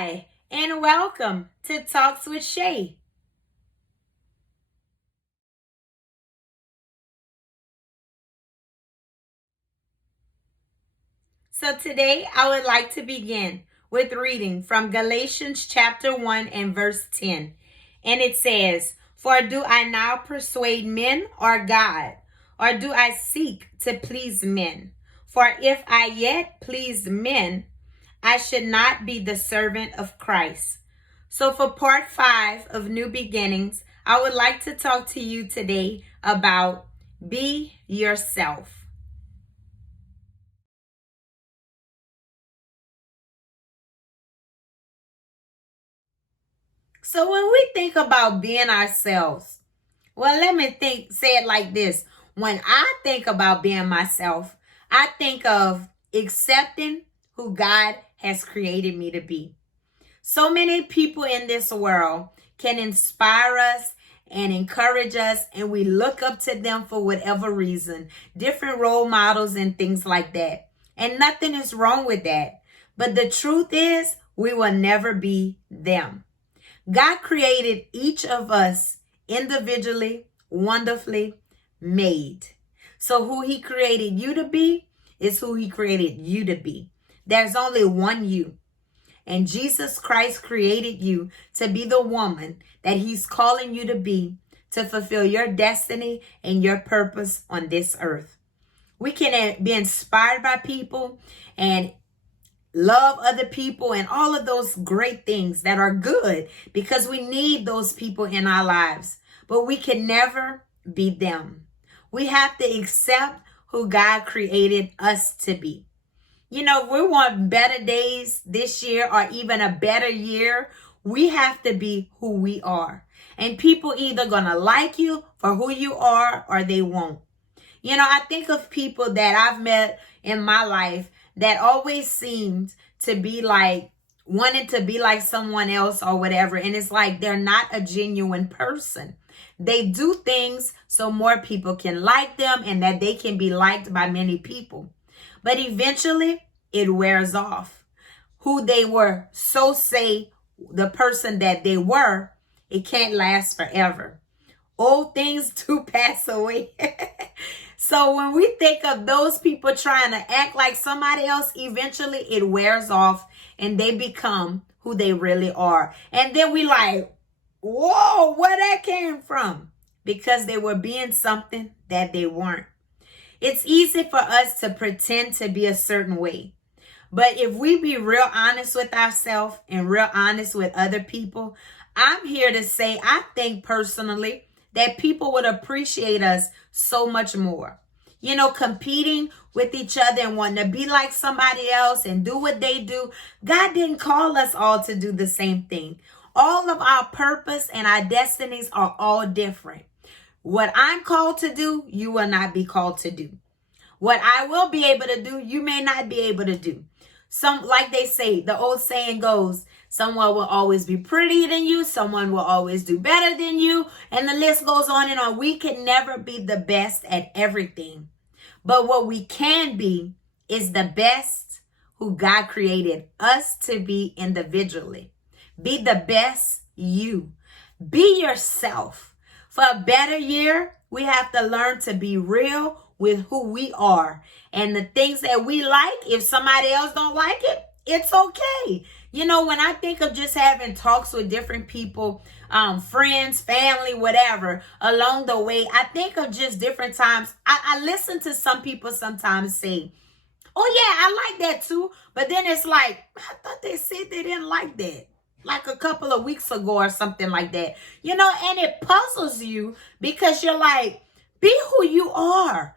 Hi, and welcome to Talks with Shay. So today I would like to begin with reading from Galatians chapter 1 and verse 10. And it says, "For do I now persuade men or God? Or do I seek to please men? For if I yet pleased men, I should not be the servant of Christ." So, for part 5 of New Beginnings, I would like to talk to you today about be yourself. So, when we think about being ourselves, well, let me say it like this. When I think about being myself, I think of accepting who God has created me to be. So many people in this world can inspire us and encourage us, and we look up to them for whatever reason, different role models and things like that. And nothing is wrong with that. But the truth is, we will never be them. God created each of us individually, wonderfully made. So who he created you to be is who he created you to be. There's only one you. And Jesus Christ created you to be the woman that he's calling you to be, to fulfill your destiny and your purpose on this earth. We can be inspired by people and love other people and all of those great things that are good, because we need those people in our lives. But we can never be them. We have to accept who God created us to be. You know, if we want better days this year or even a better year, we have to be who we are. And people either going to like you for who you are or they won't. You know, I think of people that I've met in my life that always seemed to be like, wanting to be like someone else or whatever. And it's like they're not a genuine person. They do things so more people can like them and that they can be liked by many people. But eventually it wears off. Who they were, so say the person that they were, it can't last forever. Old things do pass away. So when we think of those people trying to act like somebody else, eventually it wears off and they become who they really are. And then we like, whoa, where that came from? Because they were being something that they weren't. It's easy for us to pretend to be a certain way. But if we be real honest with ourselves and real honest with other people, I'm here to say, I think personally that people would appreciate us so much more. You know, competing with each other and wanting to be like somebody else and do what they do. God didn't call us all to do the same thing. All of our purpose and our destinies are all different. What I'm called to do, you will not be called to do. What I will be able to do, you may not be able to do. Some, like they say, the old saying goes, someone will always be prettier than you, someone will always do better than you, and the list goes on and on. We can never be the best at everything. But what we can be is the best who God created us to be individually. Be the best you. Be yourself. For a better year, we have to learn to be real with who we are. And the things that we like, if somebody else don't like it, it's okay. You know, when I think of just having talks with different people, friends, family, whatever, along the way, I think of just different times. I listen to some people sometimes say, oh yeah, I like that too. But then it's like, I thought they said they didn't like that, like a couple of weeks ago or something like that. You know, and it puzzles you because you're like, be who you are.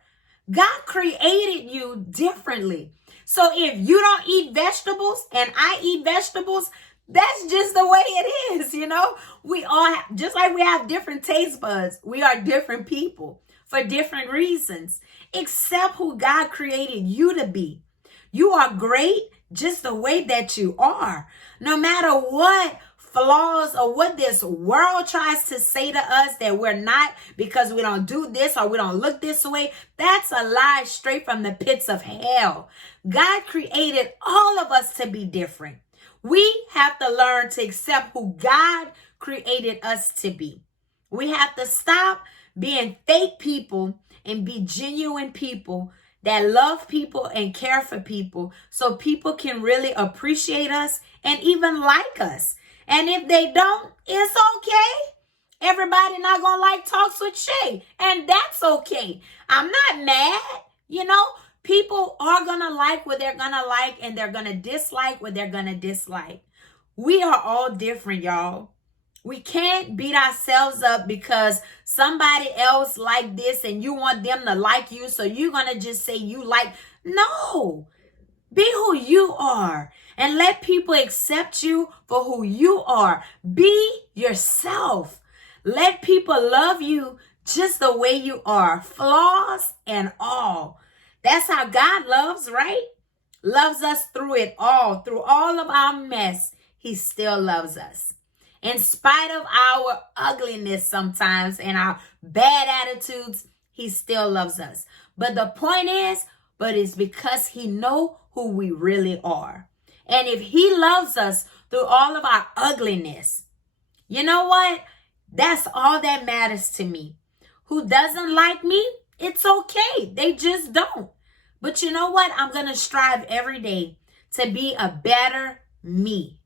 God created you differently. So if you don't eat vegetables and I eat vegetables, that's just the way it is, you know. We all just like we have different taste buds, we are different people for different reasons. Accept who God created you to be. You are great just the way that you are. No matter what flaws or what this world tries to say to us that we're not because we don't do this or we don't look this way, that's a lie straight from the pits of hell. God created all of us to be different. We have to learn to accept who God created us to be. We have to stop being fake people and be genuine people that love people and care for people so people can really appreciate us and even like us. And if they don't, it's okay. Everybody not gonna like Talks with Shay, and that's okay. I'm not mad. People are gonna like what they're gonna like, and they're gonna dislike what they're gonna dislike. We are all different, y'all. We can't beat ourselves up because somebody else like this and you want them to like you, so you're gonna just say you like. No. Be who you are and let people accept you for who you are. Be yourself. Let people love you just the way you are, flaws and all. That's how God loves, right? Loves us through it all. Through all of our mess, he still loves us. In spite of our ugliness sometimes and our bad attitudes, he still loves us. But the point is, it's because he knows who we really are. And if he loves us through all of our ugliness, you know what? That's all that matters to me. Who doesn't like me, it's okay. They just don't. But you know what? I'm going to strive every day to be a better me,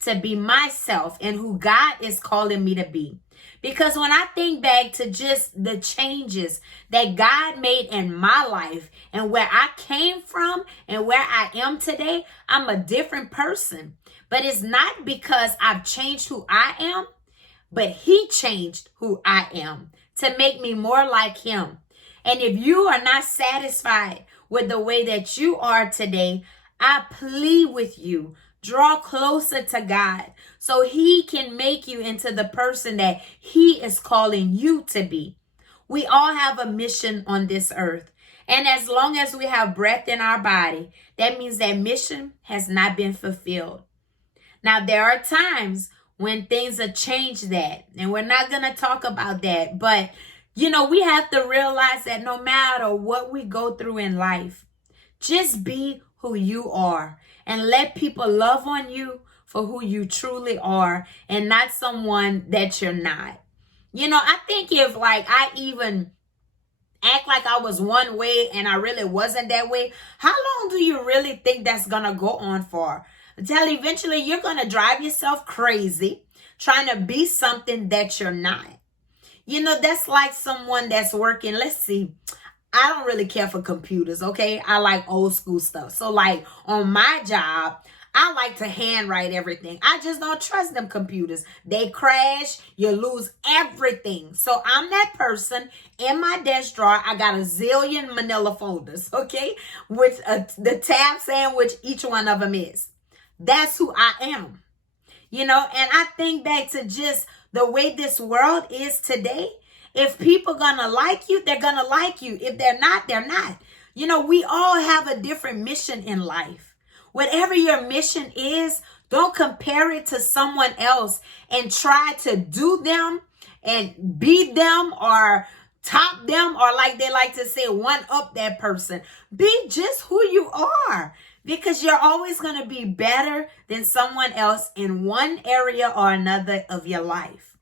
to be myself and who God is calling me to be. Because when I think back to just the changes that God made in my life and where I came from and where I am today, I'm a different person. But it's not because I've changed who I am, but he changed who I am to make me more like him. And if you are not satisfied with the way that you are today, I plead with you, draw closer to God so he can make you into the person that he is calling you to be. We all have a mission on this earth. And as long as we have breath in our body, that means that mission has not been fulfilled. Now, there are times when things have changed that, and we're not going to talk about that. But, we have to realize that no matter what we go through in life, just be who you are and let people love on you for who you truly are and not someone that you're not. I think if I even act like I was one way and I really wasn't that way, how long do you really think that's going to go on for? Until eventually you're going to drive yourself crazy trying to be something that you're not. That's like someone that's working. Let's see. I don't really care for computers, okay? I like old school stuff. So on my job, I like to handwrite everything. I just don't trust them computers. They crash, you lose everything. So I'm that person. In my desk drawer, I got a zillion manila folders, okay? With the tab saying which each one of them is. That's who I am. And I think back to just the way this world is today. If people gonna like you, they're gonna like you. If they're not, they're not. We all have a different mission in life. Whatever your mission is, don't compare it to someone else and try to do them and beat them or top them, or like they like to say, one up that person. Be just who you are, because you're always going to be better than someone else in one area or another of your life.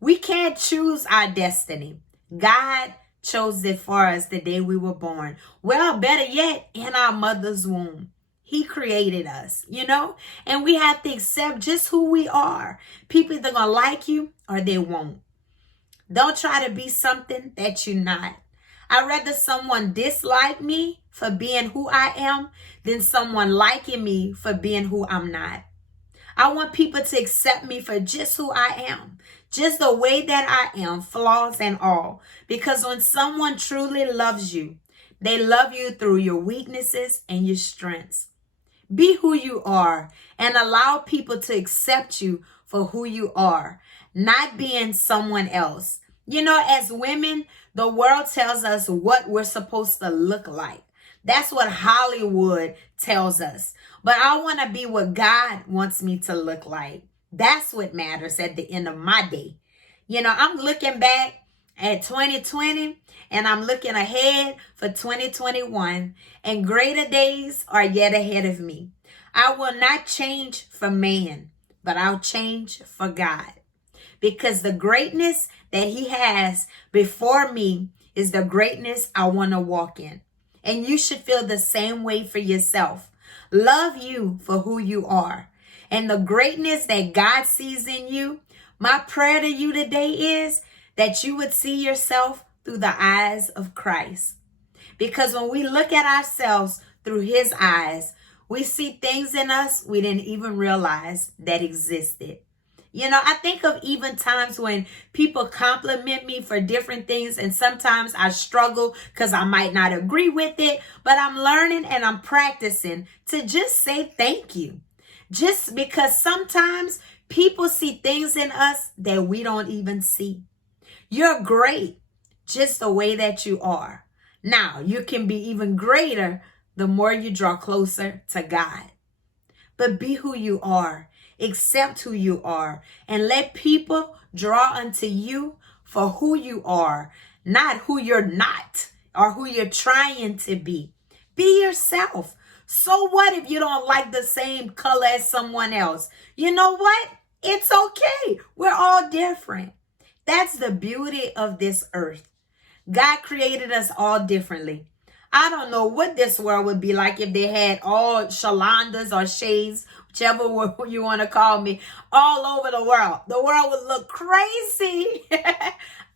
We can't choose our destiny. God chose it for us the day we were born. Well, better yet, in our mother's womb. He created us, and we have to accept just who we are. People either going to like you or they won't. Don't try to be something that you're not. I'd rather someone dislike me for being who I am than someone liking me for being who I'm not. I want people to accept me for just who I am, just the way that I am, flaws and all. Because when someone truly loves you, they love you through your weaknesses and your strengths. Be who you are and allow people to accept you for who you are, not being someone else. As women, the world tells us what we're supposed to look like. That's what Hollywood tells us. But I want to be what God wants me to look like. That's what matters at the end of my day. I'm looking back at 2020 and I'm looking ahead for 2021, and greater days are yet ahead of me. I will not change for man, but I'll change for God. Because the greatness that he has before me is the greatness I want to walk in. And you should feel the same way for yourself. Love you for who you are. And the greatness that God sees in you, my prayer to you today is that you would see yourself through the eyes of Christ. Because when we look at ourselves through his eyes, we see things in us we didn't even realize that existed. You know, I think of even times when people compliment me for different things, and sometimes I struggle because I might not agree with it, but I'm learning and I'm practicing to just say thank you. Just because sometimes people see things in us that we don't even see. You're great just the way that you are. Now, you can be even greater the more you draw closer to God. But be who you are. Accept who you are. And let people draw unto you for who you are, not who you're not or who you're trying to be. Be yourself. So what if you don't like the same color as someone else? You know what? It's okay. We're all different. That's the beauty of this earth. God created us all differently. I don't know what this world would be like if they had all Shalandas or shades, whichever word you want to call me, all over the world. The world would look crazy.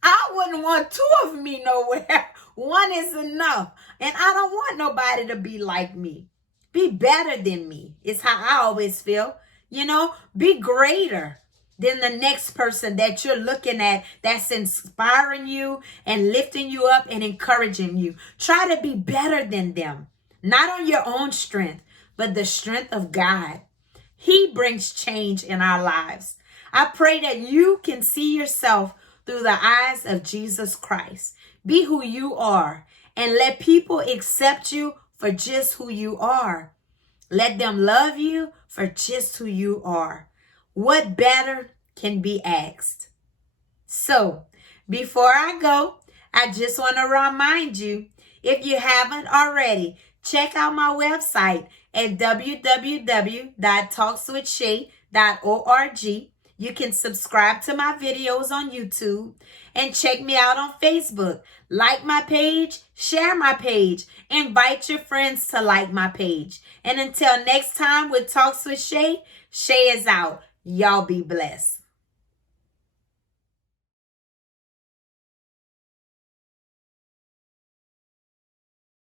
I wouldn't want two of me nowhere. One is enough. And I don't want nobody to be like me. Be better than me. It's how I always feel. You know, be greater than the next person that you're looking at that's inspiring you and lifting you up and encouraging you. Try to be better than them. Not on your own strength, but the strength of God. He brings change in our lives. I pray that you can see yourself through the eyes of Jesus Christ. Be who you are and let people accept you for just who you are. Let them love you for just who you are. What better can be asked? So, before I go, I just want to remind you, if you haven't already, check out my website at www.talkswithshay.org. You can subscribe to my videos on YouTube and check me out on Facebook. Like my page, share my page, invite your friends to like my page. And until next time with Talks with Shay, Shay is out. Y'all be blessed.